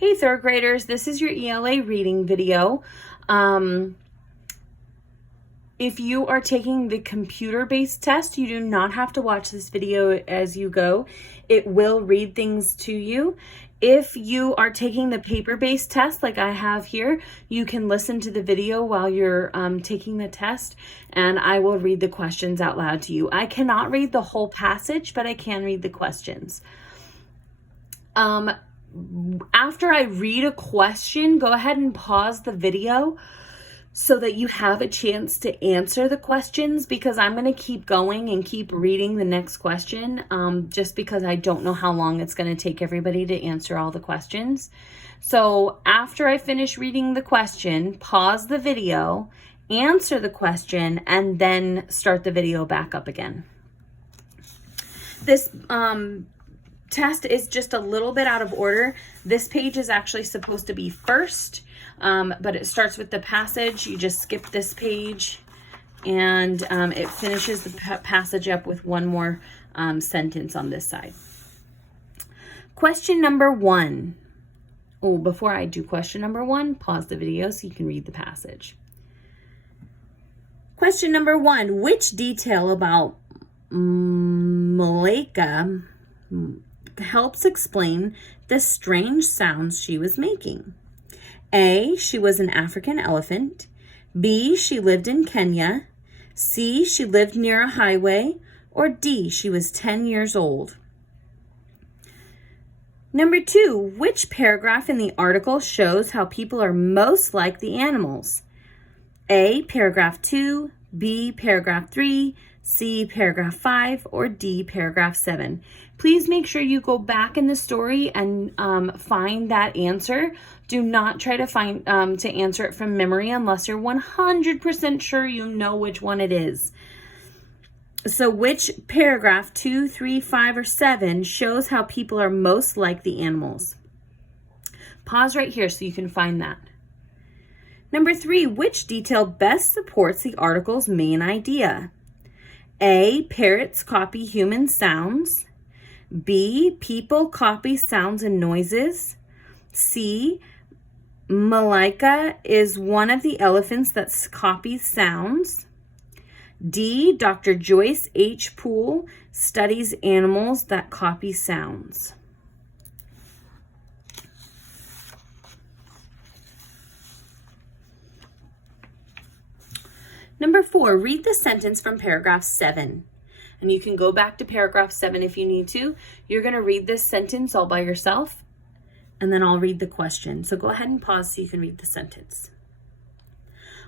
Hey third graders, this is your ELA reading video. If you are taking the computer-based test, you do not have to watch this video as you go. It will read things to you. If you are taking the paper-based test like I have here, you can listen to the video while you're taking the test, and I will read the questions out loud to you. I cannot read the whole passage, but I can read the questions. After I read a question, go ahead and pause the video so that you have a chance to answer the questions, because I'm going to keep going and keep reading the next question just because I don't know how long it's going to take everybody to answer all the questions. So after I finish reading the question, pause the video, answer the question, and then start the video back up again. This test is just a little bit out of order. This page is actually supposed to be first, but it starts with the passage. You just skip this page, and it finishes the passage up with one more sentence on this side. Question number 1. Oh, before I do question number 1, pause the video so you can read the passage. Question number 1, which detail about Malika helps explain the strange sounds she was making? A, she was an African elephant. B, she lived in Kenya. C, she lived near a highway. Or D, she was 10 years old. Number 2, which paragraph in the article shows how people are most like the animals? A, paragraph 2, B, paragraph 3, C, paragraph 5, or D, paragraph 7. Please make sure you go back in the story and find that answer. Do not try to find to answer it from memory unless you're 100% sure you know which one it is. So which paragraph, 2, 3, 5, or 7, shows how people are most like the animals? Pause right here so you can find that. Number 3, which detail best supports the article's main idea? A, parrots copy human sounds. B, people copy sounds and noises. C, Malika is one of the elephants that copies sounds. D, Dr. Joyce H. Poole studies animals that copy sounds. Number 4, read the sentence from paragraph 7. And you can go back to paragraph 7 if you need to. You're going to read this sentence all by yourself, and then I'll read the question. So go ahead and pause so you can read the sentence.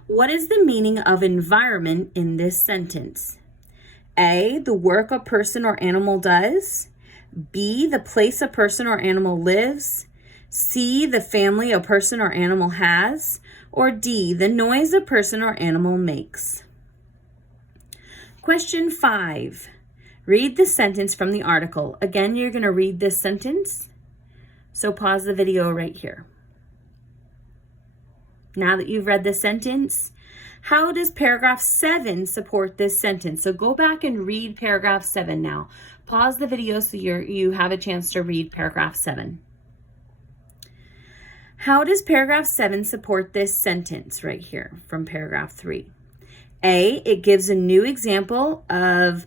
What is the meaning of environment in this sentence? A, the work a person or animal does. B, the place a person or animal lives. C, the family a person or animal has. Or D, the noise a person or animal makes. Question 5, read the sentence from the article. Again, you're going to read this sentence, so pause the video right here. Now that you've read the sentence, how does paragraph 7 support this sentence? So go back and read paragraph 7 now. Pause the video so you have a chance to read paragraph 7. How does paragraph 7 support this sentence right here from paragraph 3? A, it gives a new example of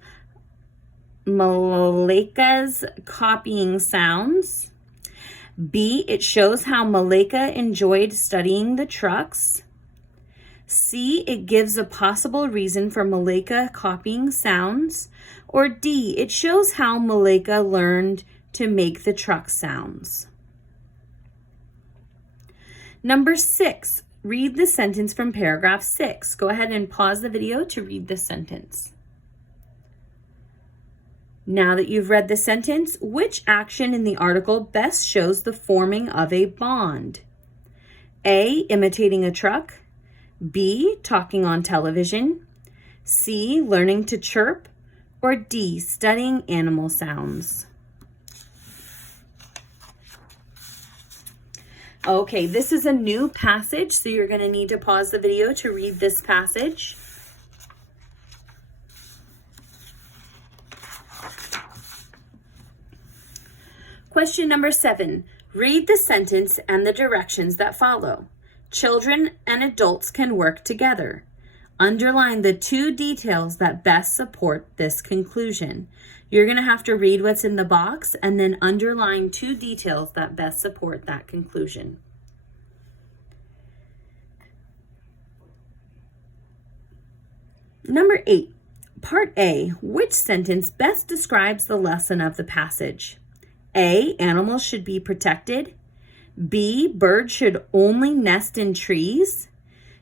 Malika's copying sounds. B, it shows how Malika enjoyed studying the trucks. C, it gives a possible reason for Malika copying sounds. Or D, it shows how Malika learned to make the truck sounds. Number 6, read the sentence from paragraph 6. Go ahead and pause the video to read the sentence. Now that you've read the sentence, which action in the article best shows the forming of a bond? A, imitating a truck. B, talking on television. C, learning to chirp. Or D, studying animal sounds. Okay, this is a new passage, so you're going to need to pause the video to read this passage. Question number 7. Read the sentence and the directions that follow. Children and adults can work together. Underline the 2 details that best support this conclusion. You're going to have to read what's in the box and then underline 2 details that best support that conclusion. Number 8, Part A, which sentence best describes the lesson of the passage? A, animals should be protected. B, birds should only nest in trees.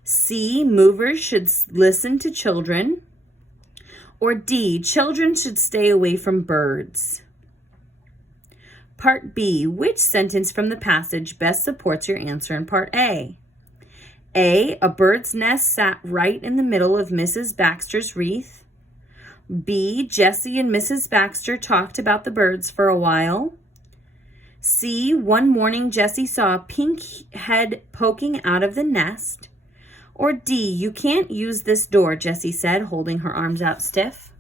C, movers should listen to children. Or D, children should stay away from birds. Part B, which sentence from the passage best supports your answer in Part A? A bird's nest sat right in the middle of Mrs. Baxter's wreath. B, Jessie and Mrs. Baxter talked about the birds for a while. C, one morning Jessie saw a pink head poking out of the nest. Or D, you can't use this door, Jessie said, holding her arms out stiff.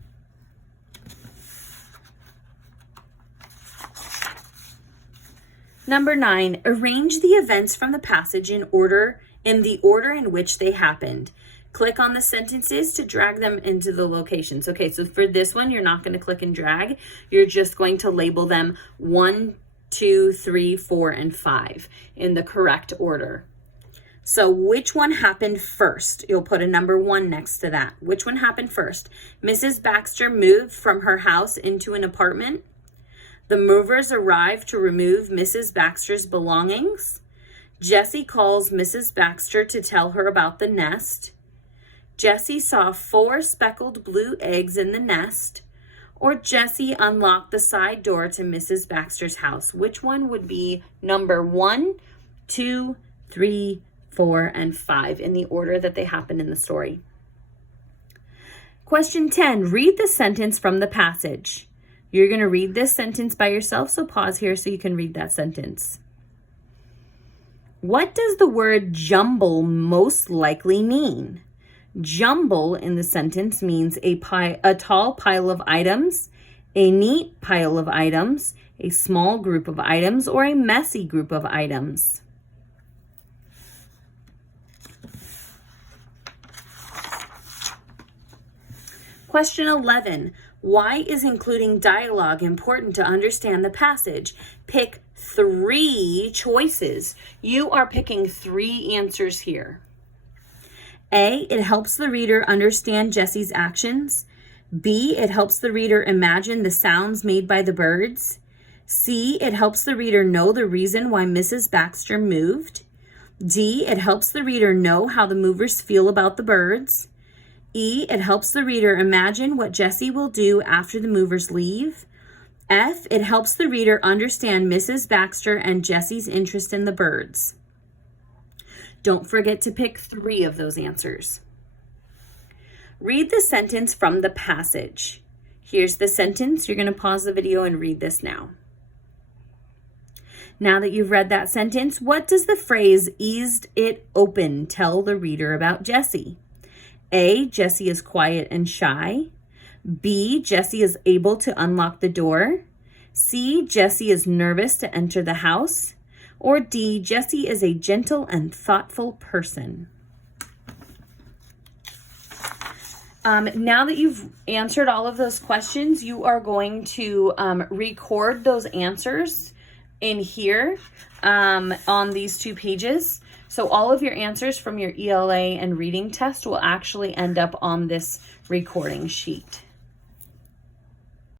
Number 9, arrange the events from the passage in the order in which they happened. Click on the sentences to drag them into the locations. Okay, so for this one, you're not going to click and drag. You're just going to label them 1, 2, 3, 4, and 5 in the correct order. So which one happened first? You'll put a number 1 next to that. Which one happened first? Mrs. Baxter moved from her house into an apartment. The movers arrived to remove Mrs. Baxter's belongings. Jessie calls Mrs. Baxter to tell her about the nest. Jessie saw 4 speckled blue eggs in the nest. Or Jessie unlocked the side door to Mrs. Baxter's house. Which one would be number 1, 2, 3, 4, and 5 in the order that they happen in the story? Question 10, read the sentence from the passage. You're going to read this sentence by yourself, so pause here so you can read that sentence. What does the word jumble most likely mean? Jumble in the sentence means a tall pile of items, a neat pile of items, a small group of items, or a messy group of items. Question 11. Why is including dialogue important to understand the passage? Pick 3 choices. You are picking 3 answers here. A, it helps the reader understand Jessie's actions. B, it helps the reader imagine the sounds made by the birds. C, it helps the reader know the reason why Mrs. Baxter moved. D, it helps the reader know how the movers feel about the birds. E, it helps the reader imagine what Jessie will do after the movers leave. F, it helps the reader understand Mrs. Baxter and Jessie's interest in the birds. Don't forget to pick 3 of those answers. Read the sentence from the passage. Here's the sentence. You're going to pause the video and read this now. Now that you've read that sentence, what does the phrase "eased it open" tell the reader about Jessie? A, Jessie is quiet and shy. B, Jessie is able to unlock the door. C, Jessie is nervous to enter the house. Or D, Jessie is a gentle and thoughtful person. Now that you've answered all of those questions, you are going to record those answers in here on these 2 pages. So all of your answers from your ELA and reading test will actually end up on this recording sheet.